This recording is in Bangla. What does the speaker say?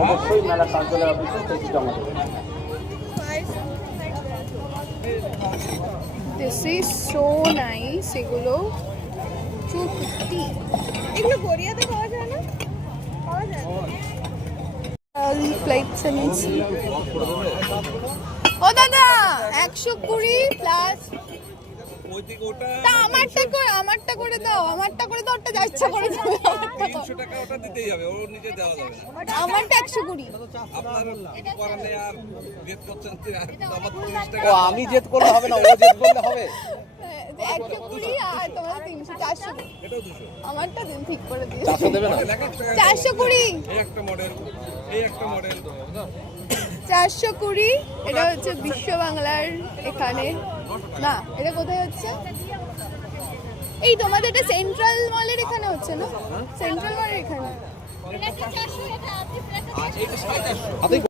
অবশ্যই মেলা কার্যালয় অফিসে চেক জমা দেবেন। This is so nice. এগুলো 250. এগুলো গড়িয়াতে পাওয়া যায় না? পাওয়া যায়। প্লেটস নিয়েছি। ও দাদা 120 প্লাস আমারটা করে দাও ওটা যা ইচ্ছা করে দাও। 300 টাকা ওটা দিতেই হবে, ওর নিচে দেওয়া যাবে না। আমারটা 120। আপনার পরানে আর জেদ করছেন আমার 30 টাকা। ও আমি জেদ করলে হবে না, ও জেদ করলে হবে। 120 আর তোমার 300 400। এটাও 200। আমারটা দিন ঠিক করে দিন। 400 দেবে না? 420। এই একটা মডেল 420। এটা হচ্ছে বিশ্ব বাংলার এখানে না, এটা কোথায় হচ্ছে? এই তোমাদের এটা সেন্ট্রাল মলের এখানে হচ্ছে না? সেন্ট্রাল মলের এখানে। এটা 450।